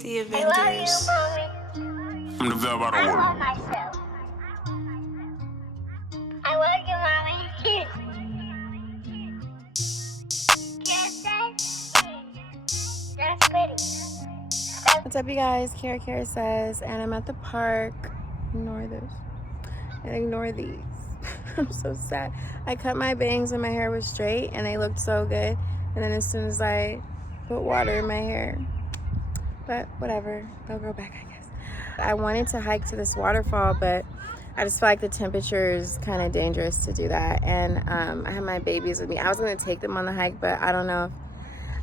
the Avengers. I love you, Mommy. I'm the Velvet I Award. love myself. I love you, Mommy. Yes, that's pretty. What's up, you guys? Kiara says, and I'm at the park. Ignore this. And ignore these. I'm so sad. I cut my bangs when my hair was straight and they looked so good. And then as soon as I put water in my hair, but whatever, they'll grow back, I guess. I wanted to hike to this waterfall, but I just feel like the temperature is kind of dangerous to do that. And I have my babies with me. I was going to take them on the hike, but I don't know if,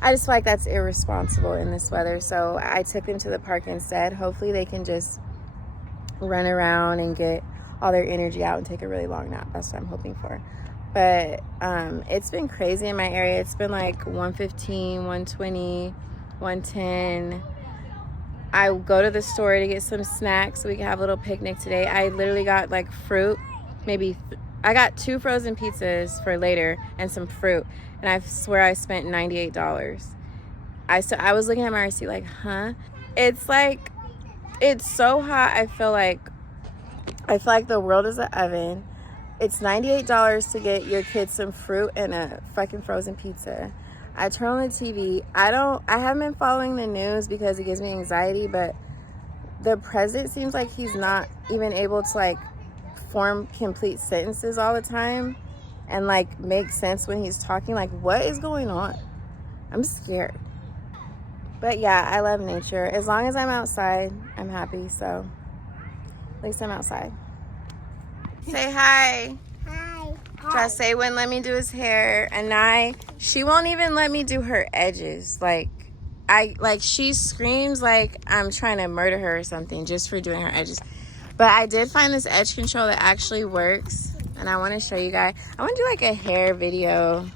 I just feel like that's irresponsible in this weather. So I took them to the park instead. Hopefully they can just run around and get all their energy out and take a really long nap. That's what I'm hoping for. But it's been crazy in my area. It's been like 115, 120, 110. I go to the store to get some snacks so we can have a little picnic today. I literally got like fruit, I got 2 frozen pizzas for later and some fruit, and I swear I spent $98. I was looking at my receipt like, huh? It's like, it's so hot. I feel like the world is an oven. It's $98 to get your kids some fruit and a fucking frozen pizza. I turn on the TV. I haven't been following the news because it gives me anxiety, but the president seems like he's not even able to like form complete sentences all the time and like make sense when he's talking. Like, what is going on? I'm scared. But yeah, I love nature. As long as I'm outside, I'm happy. So at least I'm outside. Say hi. Hi. Jose wouldn't let me do his hair, and she won't even let me do her edges. Like she screams like I'm trying to murder her or something just for doing her edges. But I did find this edge control that actually works, and I want to show you guys. I want to do like a hair video,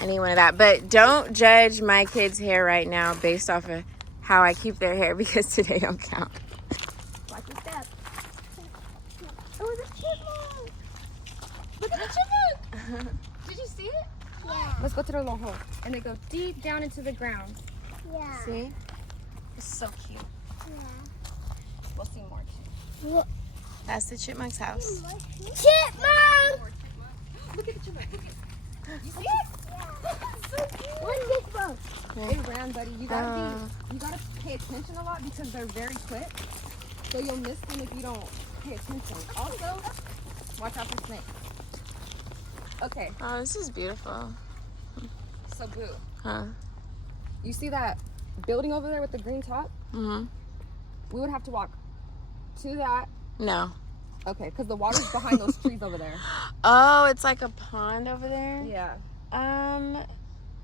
any one of that. But don't judge my kids' hair right now based off of how I keep their hair, because today don't count. Watch your step. Oh, the chipmunk! Look at the chipmunk! Did you see it? Yeah. Let's go to the little hole. And they go deep down into the ground. Yeah. See? It's so cute. Yeah. We'll see more too. Look. That's the chipmunk's house. Chipmunk! Look at the chipmunk. Look at you see it? Yeah. So cute. One chipmunk. They ran, buddy. You gotta pay attention a lot because they're very quick. So you'll miss them if you don't pay attention. Also, watch out for snakes. Okay, Oh, this is beautiful. so Boo, Huh? you see that building over there with the green top? Mm-hmm. We would have to walk to that. No. Okay, because the water's behind those trees over there. Oh, it's like a pond over there? Yeah.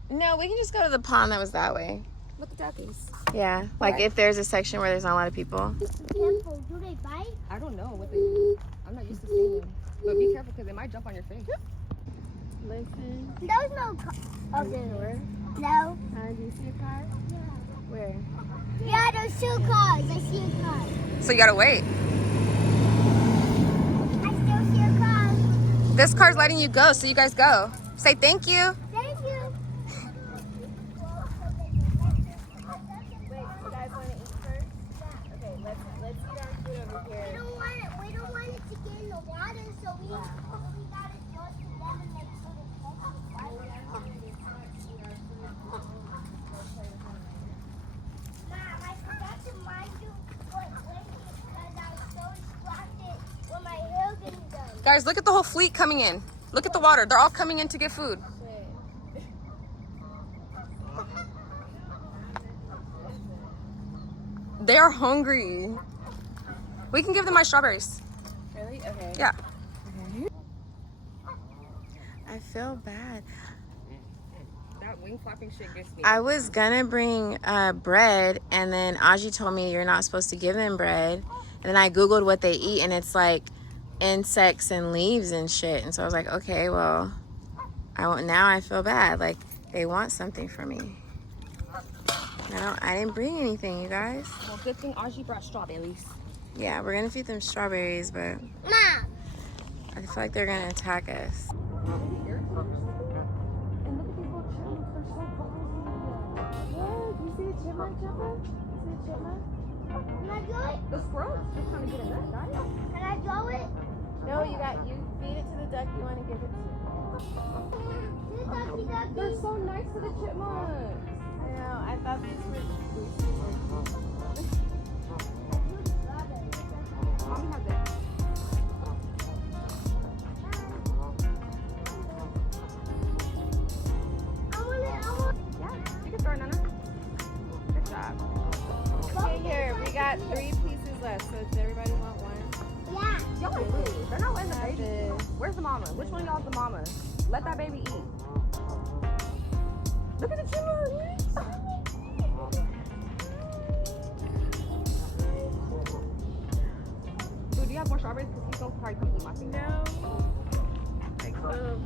No, we can just go to the pond that was that way. Look at duckies. Yeah, like Okay. if there's a section where there's not a lot of people. Careful. Do they bite? I don't know what they. I'm not used to seeing them. But be careful because they might jump on your face. Listen. There's no car. Oh, there. No. Do you see a car? Where? Yeah, there's 2 cars. I see a car. So you gotta wait. I still see a car. This car's letting you go, so you guys go. Say thank you. Thank you. Wait, you guys want to eat first? Okay, let's eat our food over here. We don't want it to get in the water, so we gotta go to them and make sure to Mom, I forgot to mind you what because I was so distracted when my hair getting done. Guys, look at the whole fleet coming in. Look at the water. They're all coming in to get food. They are hungry. We can give them my strawberries. Really? Okay. Yeah. I feel bad. That wing flapping shit gets me. I was gonna bring bread, and then Aji told me you're not supposed to give them bread. And then I Googled what they eat, and it's like insects and leaves and shit. And so I was like, okay, well, now I feel bad. Like, they want something from me. I didn't bring anything, you guys. Well, good thing Aji brought strawberries. Yeah, we're gonna feed them strawberries, but Mom. I feel like they're gonna attack us. And look at these little chipmunks. They're so cozy. Look, you see the chipmunk jumping? see a chipmunk? Can I draw it? The squirrel's just trying to get in there, got it? Can I draw it? No, you feed it to the duck you want to give it to. They're so nice to the chipmunks. I know, I thought these were Mommy has it. Yeah, you can throw it, Nana. Good job. Okay, here, we got 3 pieces left, so does everybody want one? Yeah. Y'all are rude. They're not letting the baby This. eat. Where's the mama? Which one of y'all's the mama? Let that baby eat. Look at the chipmunk. Dude, do you have more strawberries? Because he's going to probably come eat my finger. No.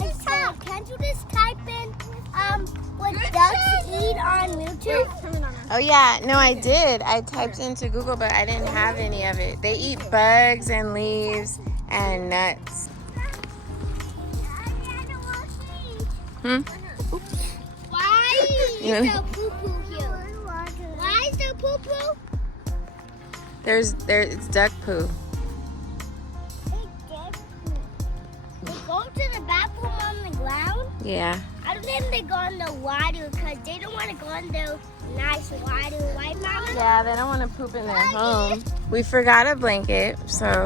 Hey, Sam, can't you just type in what ducks eat on YouTube? Come in, Nana. Oh yeah, no I did. I typed into Google but I didn't have any of it. They eat bugs and leaves and nuts. Hmm? Why is Yeah. there poo-poo here? Why is there poo-poo? It's duck poo. They go to the bathroom on the ground? Yeah. I don't think they go in the water because they don't want to go in the nice water, right, Mama? Yeah, they don't want to poop in their home. We forgot a blanket, so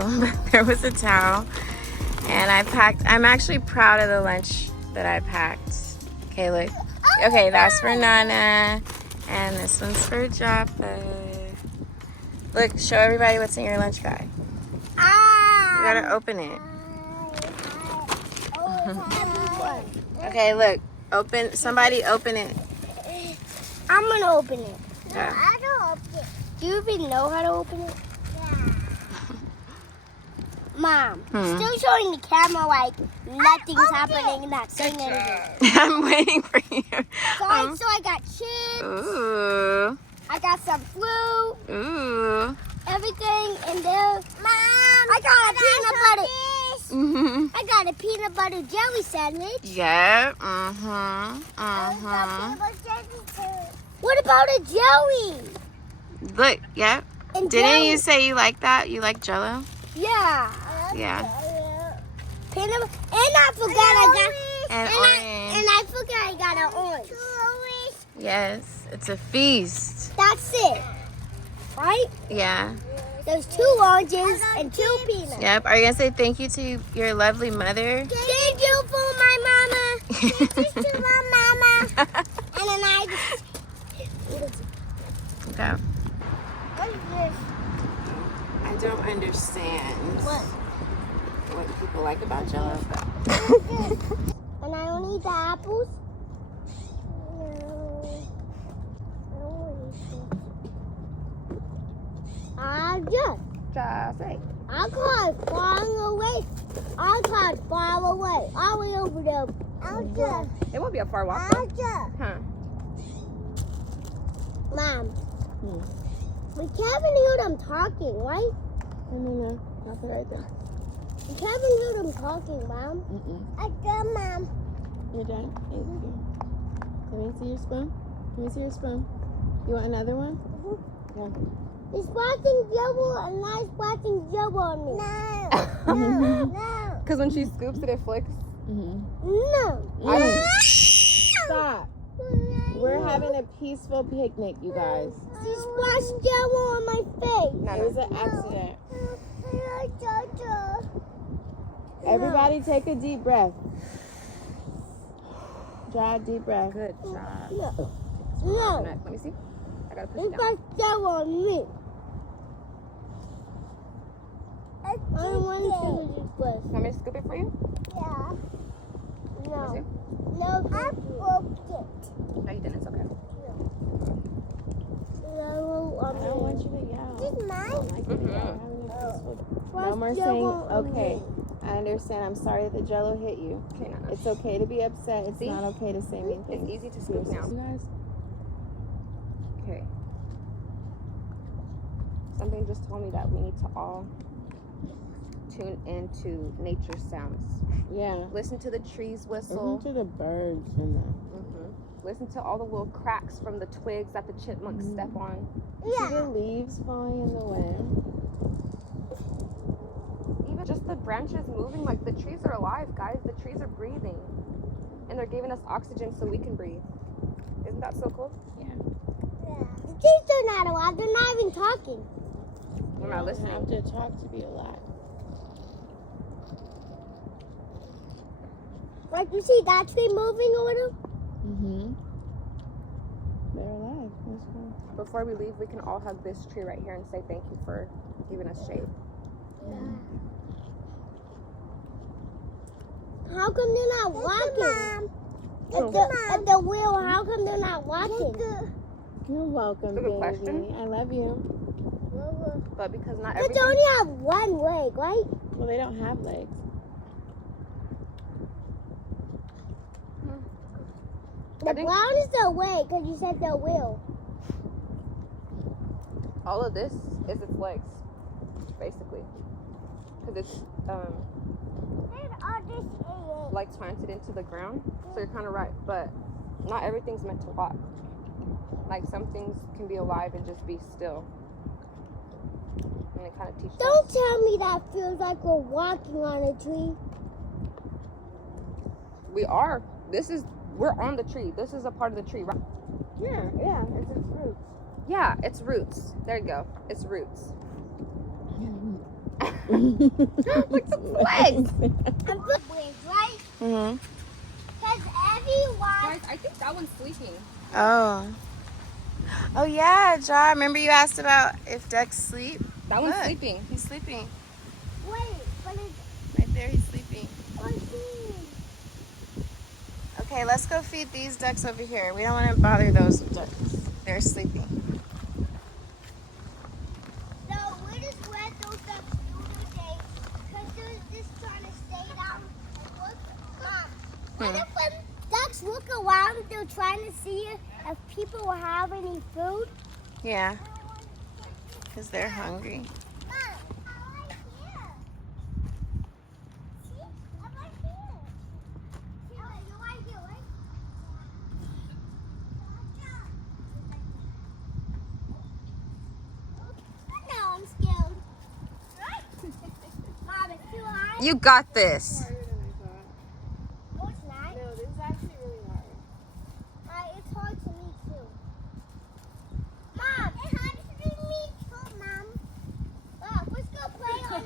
there was a towel. And I'm actually proud of the lunch that I packed. Okay, look. Okay, that's for Nana. And this one's for Joppa. Look, show everybody what's in your lunch bag. You gotta open it. Okay, look. Somebody open it. I'm gonna open it. No, Yeah. I don't open it. Do you even know how to open it? Yeah. Mom, still showing the camera like nothing's happening, not saying anything. I'm waiting for you. So I got chips, Ooh. I got some fruit, Ooh. everything in there. Mom, I got a peanut butter. Mm-hmm. I got a peanut butter jelly sandwich. Yep. Mm-hmm. Mm-hmm. What about a jelly? Look, yep. And Didn't jelly. you say you like that? You like Jell-O? Yeah. Yeah. Peanut, and I forgot I got And orange. and I forgot I got an orange. Yes. It's a feast. That's it. Right? Yeah. There's 2 oranges and 2 peanuts. Yep. Are you gonna say thank you to your lovely mother? Thank you for my mama. Thank you to my mama. And then I just... Okay. What is this? I don't understand what people like about Jell-O. And I don't eat the apples? No. I don't want to eat this. I just... Just say. I caught it far away. I caught it far away. All the way over there. It won't be a far walk, though. Huh? Mom. We can't even hear them talking, right? No. That's it right there. We can't even hear them talking, Mom. I got Mom. You're done? Thank you. Let me see your spoon. Let me see your spoon. You want another one? Yeah. He's splashing jello and I'm splashing jello on me. No. Because when she scoops it, it flicks. No. Stop. We're having a peaceful picnic, you guys. She splashed jello on my face. No, It was an accident. Everybody take a deep breath. Draw a deep breath. Good job. No. Let me see. I gotta push He it down. splashed jello on me. I don't want to do this. Want me to scoop it for you? Yeah. Let me No. see. No, I broke it. No, you didn't. It's okay. Jello on I me. don't want you to yell. This is I don't like you to yell. We're having a peaceful- No more Jello saying, on okay, me. I understand. I'm sorry that the Jell-O hit you. Okay, Nana. It's okay to be upset. It's See? not okay to say mean It's things. easy to scoop now. You guys? Okay. Something just told me that we need to all tune into nature sounds. Yeah. Listen to the trees whistle. Listen to the birds and the... Mhm. Listen to all the little cracks from the twigs that the chipmunks step on. See the leaves falling in the wind? Even just the branches moving, like the trees are alive, guys. The trees are breathing. And they're giving us oxygen so we can breathe. Isn't that so cool? Yeah. The trees are not alive. They're not even talking. We're not listening. You have to talk to be alive. Like, you see that tree moving a little? Mm-hmm. They're alive. That's cool. Before we leave, we can all hug this tree right here and say thank you for giving us shade. How come they're not walking? At the wheel, how come they're not walking? You're welcome, Good baby. question. I love you. But because not But everything... they only have one leg, right? Well, they don't have legs. The brown is the leg, because you said the wheel. all of this is its legs, basically. Because it's like planted into the ground. So you're kind of right. But not everything's meant to walk. Like some things can be alive and just be still. And it kind of teaches Don't us. tell me that feels like we're walking on a tree. We are. We're on the tree. This is a part of the tree, right? Yeah, it's its roots. Yeah, it's roots. There you go. It's roots. Look at the legs. I'm with, right? Mm-hmm. Because everyone... Guys, I think that one's sleeping. Oh. Oh yeah, Ja. Remember you asked about if ducks sleep? That one's Look, sleeping. He's sleeping. Wait, but it's... Right there, he's sleeping. Okay. Okay, let's go feed these ducks over here. We don't want to bother those ducks. They're sleeping. So we just let those ducks do their thing because they're just trying to stay down and look. Mom, what if when ducks look around, they're trying to see if people will have any food? Yeah, because they're hungry. Mom, I'm right here. See? I'm right here. See, you're right here, right? Now I'm scared. Right? Mom, it's too hard. You got this. No, it's not. No, this is actually really hard. It's hard to me too. Mom, it's hard to me too, Mom. Mom, let's go play on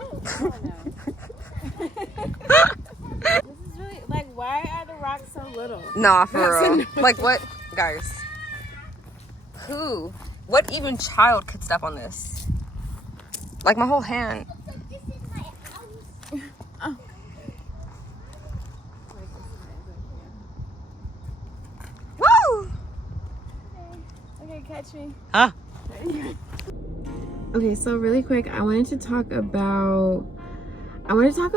This is really, like, why are the rocks so little? Nah, for real. Like what? Guys. What even child could step on this? Like my whole hand. So this is my house. Woo! Okay, catch me. Ah. Okay, so really quick, I wanted to talk a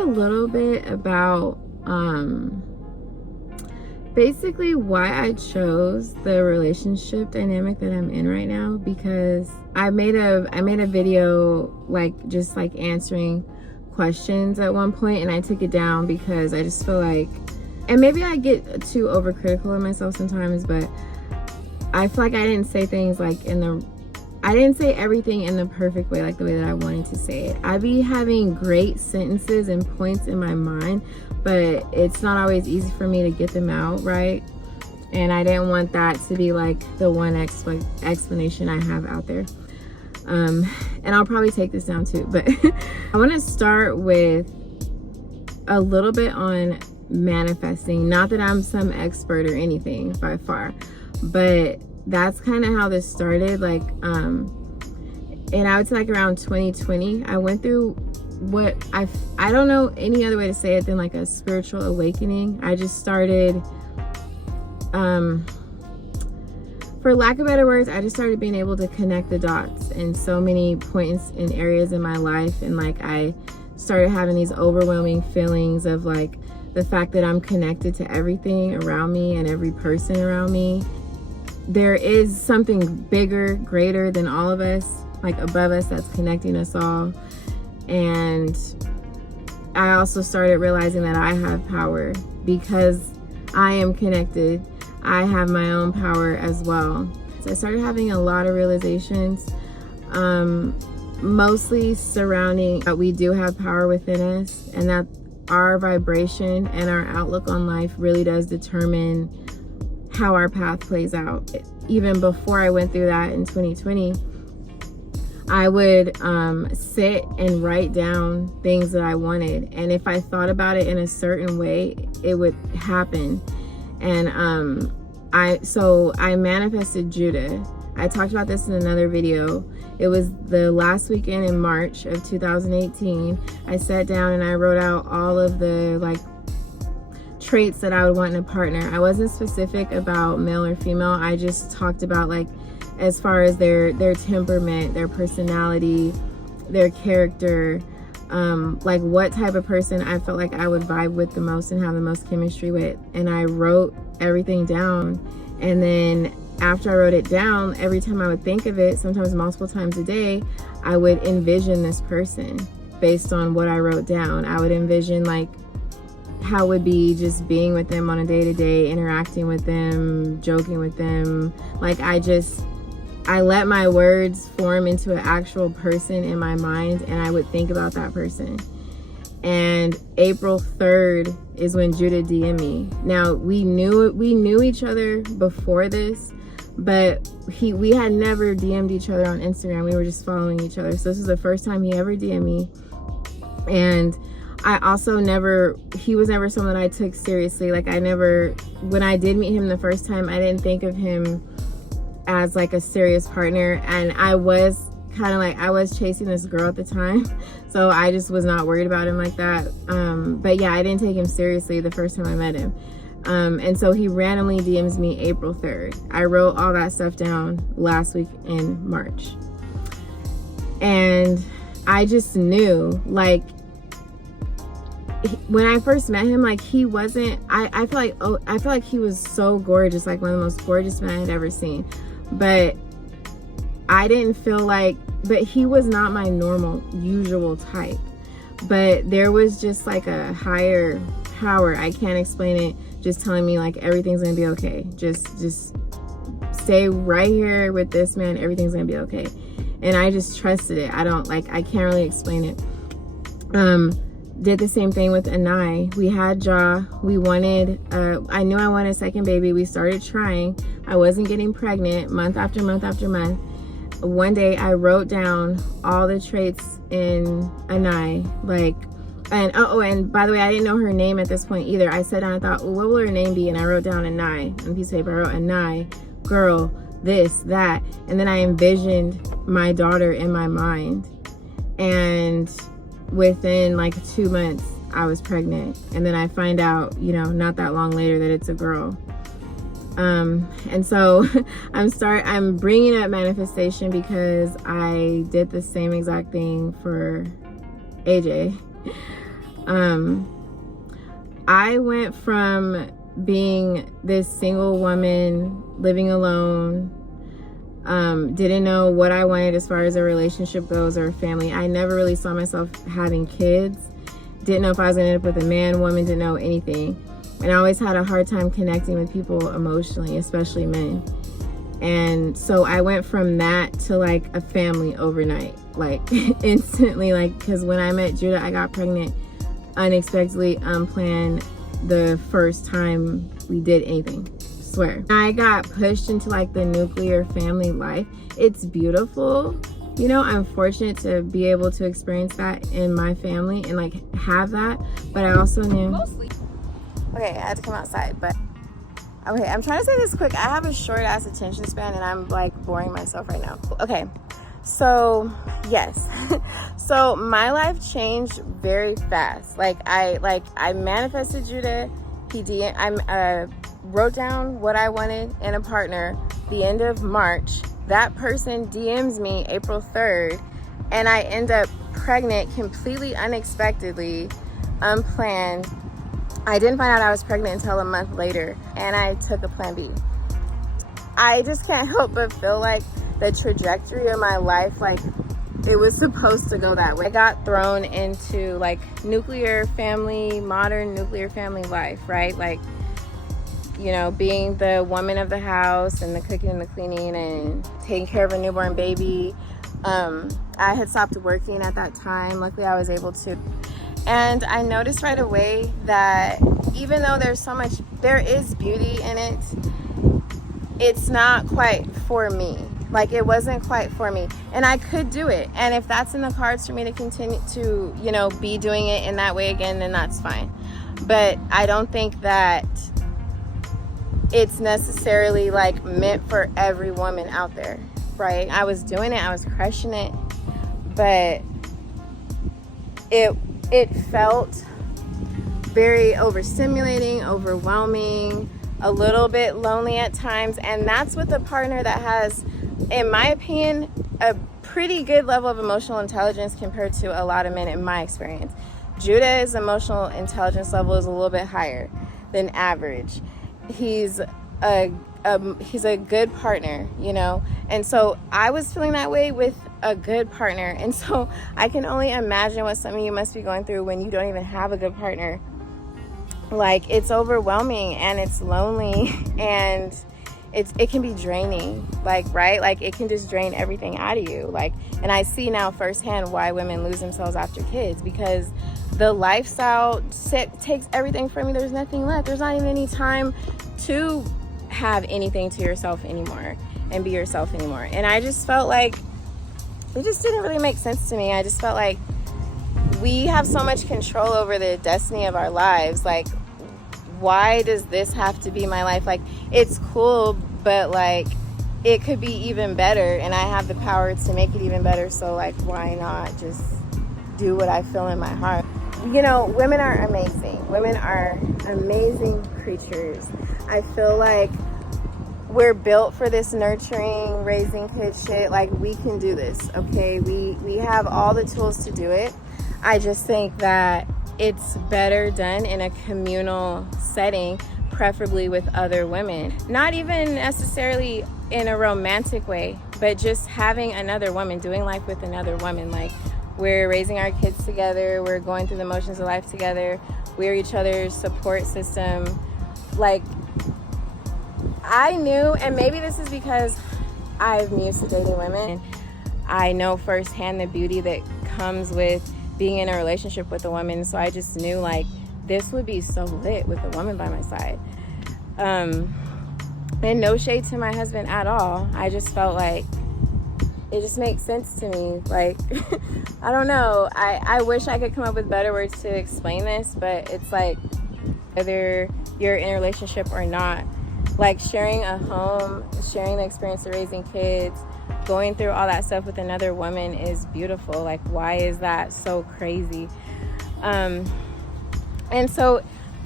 little bit about basically why I chose the relationship dynamic that I'm in right now, because I made a video just answering questions at one point, and I took it down because I just feel like, and maybe I get too overcritical of myself sometimes, but I feel like I didn't say things I didn't say everything in the perfect way, like the way that I wanted to say it. I be having great sentences and points in my mind, but it's not always easy for me to get them out right. And I didn't want that to be like the one explanation I have out there. And I'll probably take this down too, but I want to start with a little bit on manifesting. Not that I'm some expert or anything by far, but that's kind of how this started. And I would say around 2020, I went through what I don't know any other way to say it than like a spiritual awakening. I just started, for lack of better words, I just started being able to connect the dots in so many points in areas in my life. And I started having these overwhelming feelings of the fact that I'm connected to everything around me and every person around me. There is something bigger, greater than all of us, above us, that's connecting us all. And I also started realizing that I have power because I am connected. I have my own power as well. So I started having a lot of realizations, mostly surrounding that we do have power within us, and that our vibration and our outlook on life really does determine how our path plays out. Even before I went through that in 2020, I would sit and write down things that I wanted, and if I thought about it in a certain way, it would happen. And I manifested Judah. I talked about this in another video. It was the last weekend in March of 2018. I sat down and I wrote out all of the like traits that I would want in a partner. I wasn't specific about male or female. I just talked about like as far as their temperament, their personality, their character, like what type of person I felt like I would vibe with the most and have the most chemistry with. And I wrote everything down, and then after I wrote it down, every time I would think of it, sometimes multiple times a day, I would envision this person based on what I wrote down. I would envision like how it would be just being with them on a day-to-day, interacting with them, joking with them. Like I let my words form into an actual person in my mind, and I would think about that person. And April 3rd is when Judah DM'd me. Now we knew each other before this, but we had never DM'd each other on Instagram. We were just following each other. So this was the first time he ever DM'd me. And I also he was never someone that I took seriously. Like when I did meet him the first time, I didn't think of him as like a serious partner. And I was kind of like, I was chasing this girl at the time. So I just was not worried about him like that. But yeah, I didn't take him seriously the first time I met him. And so he randomly DMs me April 3rd. I wrote all that stuff down last week in March. And I just knew, like, when I first met him, like he wasn't, I feel like he was so gorgeous, like one of the most gorgeous men I had ever seen. But I didn't feel like, but he was not my normal, usual type. But there was just like a higher power, I can't explain it, just telling me like everything's gonna be okay. Just stay right here with this man, everything's gonna be okay. And I just trusted it. I can't really explain it. Did the same thing with Anai. We had Ja. We wanted, I knew I wanted a second baby. We started trying. I wasn't getting pregnant month after month after month. One day I wrote down all the traits in Anai, like, and by the way, I didn't know her name at this point either. I sat down and thought, well, what will her name be? And I wrote down Anai on a piece of paper. I wrote Anai, girl, this, that. And then I envisioned my daughter in my mind. And within like 2 months, I was pregnant. And then I find out, not that long later, that it's a girl. And so I'm bringing up manifestation because I did the same exact thing for AJ. I went from being this single woman living alone, didn't know what I wanted as far as a relationship goes or a family. I never really saw myself having kids. Didn't know if I was gonna end up with a man, woman, didn't know anything. And I always had a hard time connecting with people emotionally, especially men. And so I went from that to like a family overnight, like instantly, like, because when I met Judah, I got pregnant unexpectedly, unplanned, the first time we did anything, swear. I got pushed into like the nuclear family life. It's beautiful. I'm fortunate to be able to experience that in my family and like have that, but I also knew. Okay, I had to come outside, but okay, I'm trying to say this quick. I have a short ass attention span and I'm like boring myself right now. Okay, so yes. So my life changed very fast. I manifested Judah. I wrote down what I wanted in a partner the end of March. That person DMs me April 3rd, and I end up pregnant completely unexpectedly, unplanned. I didn't find out I was pregnant until a month later, and I took a plan B. I just can't help but feel like the trajectory of my life, like it was supposed to go that way. I got thrown into like modern nuclear family life, right? Like you know, being the woman of the house and the cooking and the cleaning and taking care of a newborn baby. I had stopped working at that time. Luckily, I was able to. And I noticed right away that even though there is beauty in it, it's not quite for me. Like, it wasn't quite for me. And I could do it. And if that's in the cards for me to continue to, you know, be doing it in that way again, then that's fine. But I don't think that it's necessarily like meant for every woman out there, right? I was doing it, I was crushing it, but it felt very overstimulating, overwhelming, a little bit lonely at times. And that's with a partner that has, in my opinion, a pretty good level of emotional intelligence compared to a lot of men in my experience. Judah's emotional intelligence level is a little bit higher than average. He's a good partner, you know? And so I was feeling that way with a good partner. And so I can only imagine what some of you must be going through when you don't even have a good partner. Like, it's overwhelming and it's lonely and it can be draining, like, right? Like, it can just drain everything out of you. Like, and I see now firsthand why women lose themselves after kids, because the lifestyle takes everything from you. There's nothing left. There's not even any time to have anything to yourself anymore and be yourself anymore. And I just felt like it just didn't really make sense to me. I just felt like we have so much control over the destiny of our lives. Like, why does this have to be my life? Like, it's cool, but like, it could be even better, and I have the power to make it even better. So like, why not just do what I feel in my heart? You know, women are amazing. Women are amazing creatures. I feel like we're built for this nurturing, raising kids shit. Like, we can do this, okay? We have all the tools to do it. I just think that it's better done in a communal setting, preferably with other women. Not even necessarily in a romantic way, but just having another woman, doing life with another woman. Like, we're raising our kids together, we're going through the motions of life together, we're each other's support system. Like, I knew, and maybe this is because I'm used to dating women, I know firsthand the beauty that comes with being in a relationship with a woman. So I just knew, like, this would be so lit with a woman by my side. And no shade to my husband at all. I just felt like it just makes sense to me. Like, I don't know. I wish I could come up with better words to explain this, but it's like, whether you're in a relationship or not, like, sharing a home, sharing the experience of raising kids, going through all that stuff with another woman is beautiful. Like, why is that so crazy? And so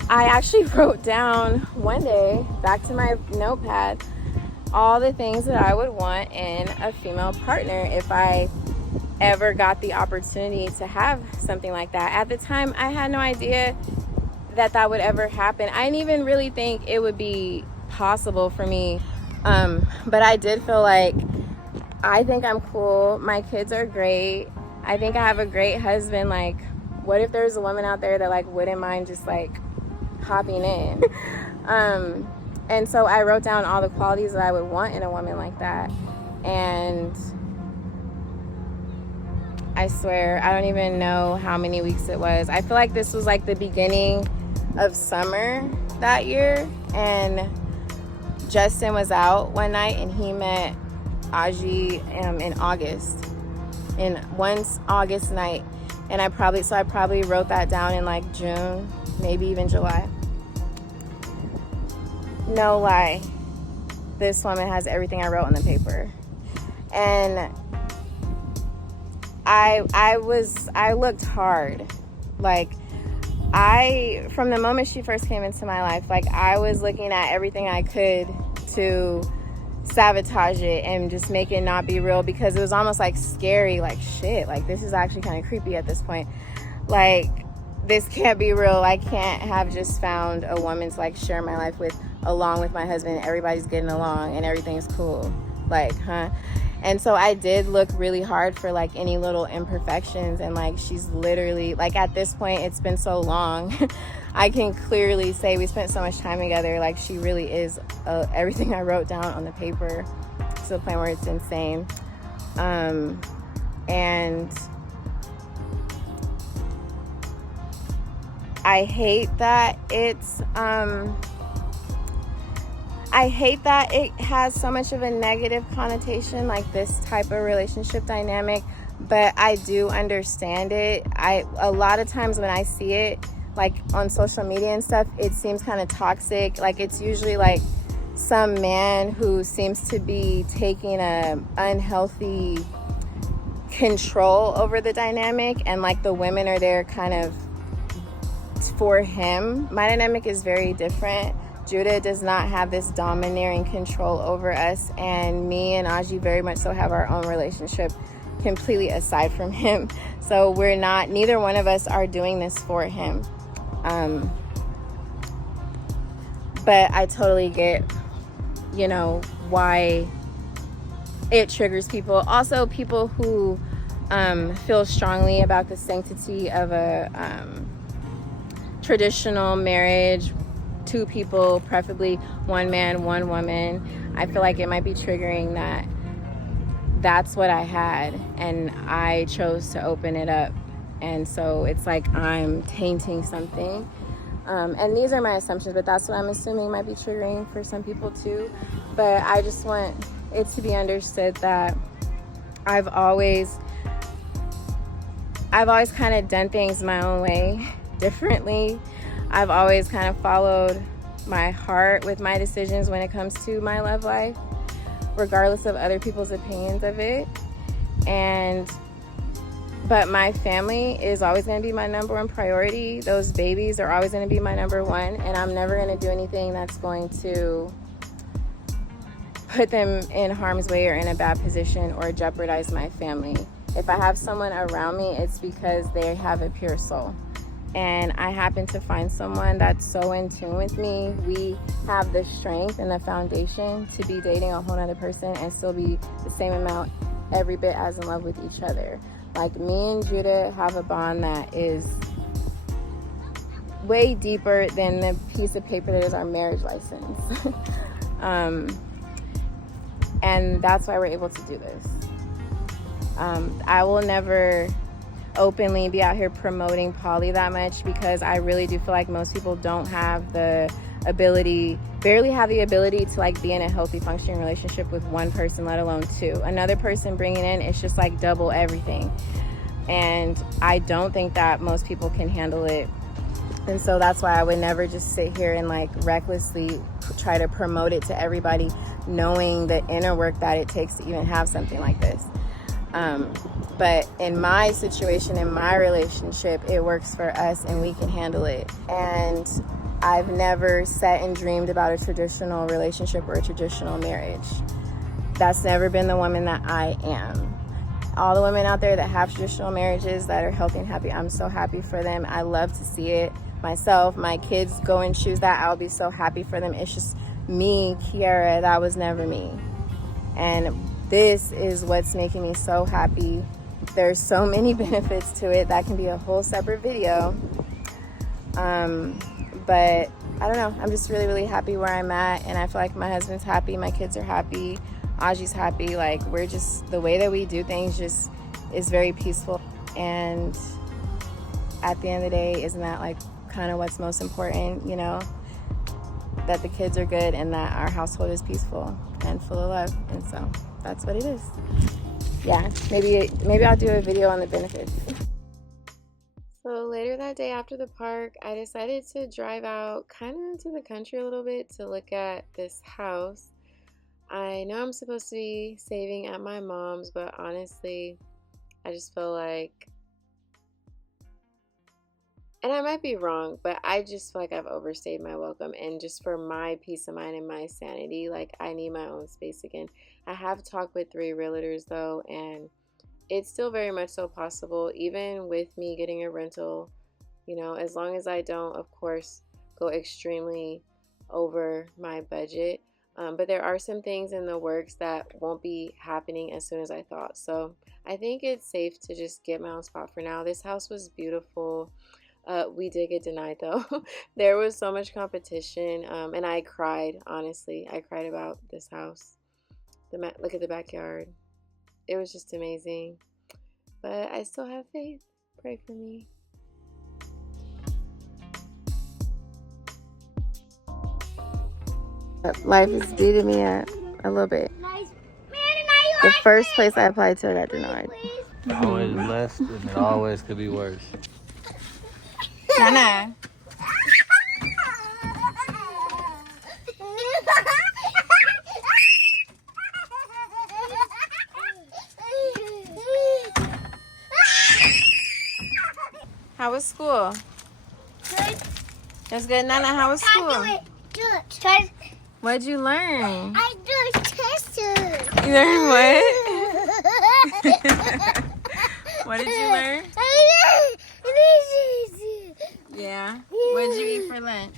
I actually wrote down one day, back to my notepad, all the things that I would want in a female partner if I ever got the opportunity to have something like that. At the time, I had no idea that that would ever happen. I didn't even really think it would be possible for me. But I did feel like, I think I'm cool. My kids are great. I think I have a great husband. Like, what if there's a woman out there that, like, wouldn't mind just, like, hopping in? And so I wrote down all the qualities that I would want in a woman like that. And I swear, I don't even know how many weeks it was. I feel like this was like the beginning of summer that year. And Justin was out one night and he met Aji in August. In one August night. And I probably wrote that down in like June, maybe even July. No lie, this woman has everything I wrote on the paper. And I looked hard. Like, from the moment she first came into my life, like, I was looking at everything I could to sabotage it and just make it not be real, because it was almost like scary. Like, shit, like, this is actually kind of creepy at this point. Like, this can't be real. I can't have just found a woman to, like, share my life with, along with my husband. Everybody's getting along and everything's cool. Like, huh? And so I did look really hard for like any little imperfections, and like she's literally like, at this point it's been so long I can clearly say we spent so much time together. Like she really is everything I wrote down on the paper, to the point where it's insane. And I hate that it has so much of a negative connotation, like this type of relationship dynamic, but I do understand it. A lot of times when I see it, like on social media and stuff, it seems kind of toxic. Like it's usually like some man who seems to be taking a unhealthy control over the dynamic, and like the women are there kind of for him. My dynamic is very different. Judah does not have this domineering control over us, and me and Aji very much so have our own relationship completely aside from him. So neither one of us are doing this for him. But I totally get, why it triggers people. Also, people who feel strongly about the sanctity of a traditional marriage, 2 people, preferably 1 man, 1 woman. I feel like it might be triggering that that's what I had and I chose to open it up. And so it's like I'm tainting something. And these are my assumptions, but that's what I'm assuming might be triggering for some people too. But I just want it to be understood that I've always kind of done things my own way, differently. I've always kind of followed my heart with my decisions when it comes to my love life, regardless of other people's opinions of it. But my family is always going to be my number 1 priority. Those babies are always going to be my number 1, and I'm never going to do anything that's going to put them in harm's way or in a bad position or jeopardize my family. If I have someone around me, it's because they have a pure soul. And I happen to find someone that's so in tune with me. We have the strength and the foundation to be dating a whole other person and still be the same amount, every bit as in love with each other. Like, me and Judah have a bond that is way deeper than the piece of paper that is our marriage license. And that's why we're able to do this. I will never openly be out here promoting poly that much, because I really do feel like most people don't have the ability, barely have the ability to like be in a healthy functioning relationship with 1 person, let alone 2. Another person bringing in, it's just like double everything. And I don't think that most people can handle it. And so that's why I would never just sit here and like recklessly try to promote it to everybody, knowing the inner work that it takes to even have something like this. But in my situation, in my relationship, it works for us and we can handle it. And I've never sat and dreamed about a traditional relationship or a traditional marriage. That's never been the woman that I am. All the women out there that have traditional marriages that are healthy and happy, I'm so happy for them. I love to see it myself. My kids go and choose that. I'll be so happy for them. It's just me, Kiara, that was never me. And this is what's making me so happy. There's so many benefits to it. That can be a whole separate video. But I don't know. I'm just really, really happy where I'm at. And I feel like my husband's happy. My kids are happy. Aji's happy. Like, we're just, the way that we do things just is very peaceful. And at the end of the day, isn't that like kind of what's most important, that the kids are good and that our household is peaceful and full of love. And so that's what it is. Yeah, maybe I'll do a video on the benefits. So later that day after the park, I decided to drive out kind of into the country a little bit to look at this house. I know I'm supposed to be saving at my mom's, but honestly, I just feel like, and I might be wrong, but I just feel like I've overstayed my welcome. And just for my peace of mind and my sanity, like, I need my own space again. I have talked with 3 realtors though, and it's still very much so possible, even with me getting a rental, as long as I don't, of course, go extremely over my budget. But there are some things in the works that won't be happening as soon as I thought. So I think it's safe to just get my own spot for now. This house was beautiful. We did get denied though. There was so much competition, and I cried, honestly. I cried about this house. Look at the backyard. It was just amazing. But I still have faith. Pray for me. Life is beating me up a little bit. The first place I applied to, I got denied. Always blessed, and it always could be worse. Nana. How was school? Good. That's good. Nana, how was school? Good. What'd you learn? I do tested. You learned what? What did you learn? Yeah. What did you eat for lunch?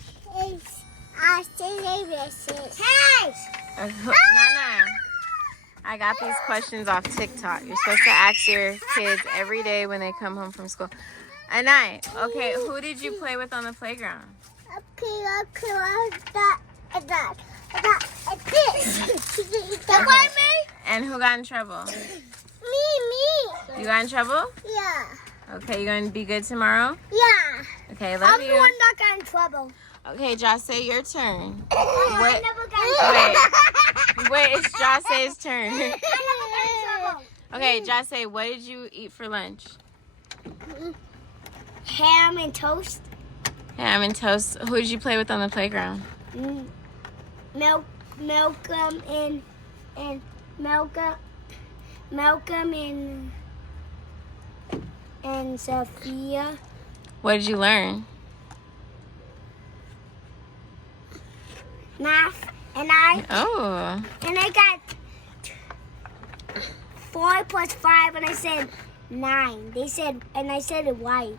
Nana, I got these questions off TikTok. You're supposed to ask your kids every day when they come home from school. Okay, who did you play with on the playground? And who got in trouble? Me. You got in trouble? Yeah. Okay, you gonna be good tomorrow? Yeah. Okay, love I'm you. the one that got in trouble. Okay, Jase, your turn. I never got in trouble. Wait, it's Jase's turn. I never got in trouble. Okay, Jase, what did you eat for lunch? Ham and Ham and toast. Who did you play with on the playground? Malcolm and Sophia. What did you learn? Math and Oh. I got 4 plus 5 and I said 9. I said it right.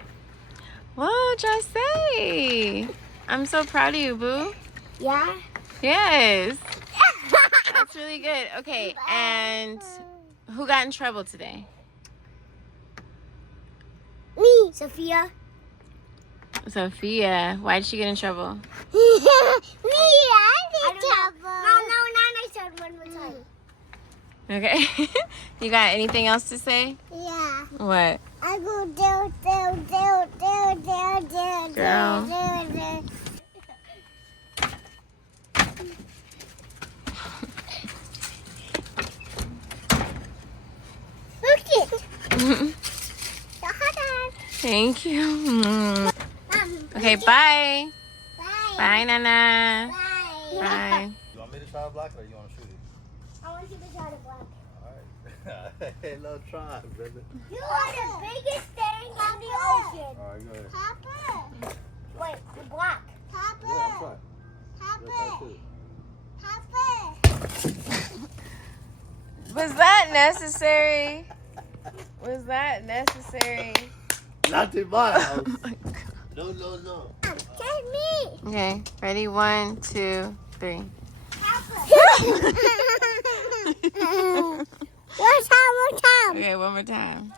Whoa, Jase. I'm so proud of you, boo. Yeah? Yes. That's really good. Okay, and who got in trouble today? Me. Sophia. Sophia. Why did she get in trouble? Me, I did trouble. No, I said one more time. Okay. You got anything else to say? Yeah. What? I go Girl. Look it. Thank you. Okay, bye. Bye, Nana. Bye. You want me to try to block it or you want to shoot it? I want you to try to block. Alright. Hey, no try, brother. You are the biggest thing in the ocean. Alright, go ahead. Papa. Wait, the block. Papa. Yeah, I'm trying. Papa. Was that necessary? Was that necessary? Not in my house. Oh my God. No. Get me. Okay, ready? 1, 2, 3. One time. Okay, one more time.